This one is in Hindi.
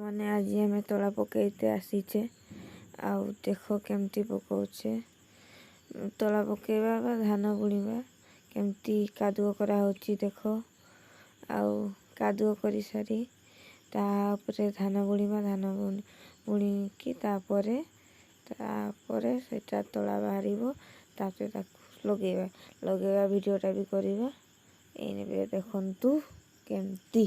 मैंने आज आम तला पकईते आसीचे आउ देख केमती पकाउचे तला पकेबा बा धान बुणीबा केमती कादुओ करा होची देख आउ कादुओ करी सारी तापरे धान बुणीबा धान बुणीकी तापरे सेटा तला बाहरिबो तापरे ताकू लगेबा वीडियोटा भी करिबा एने देखंतु केमती।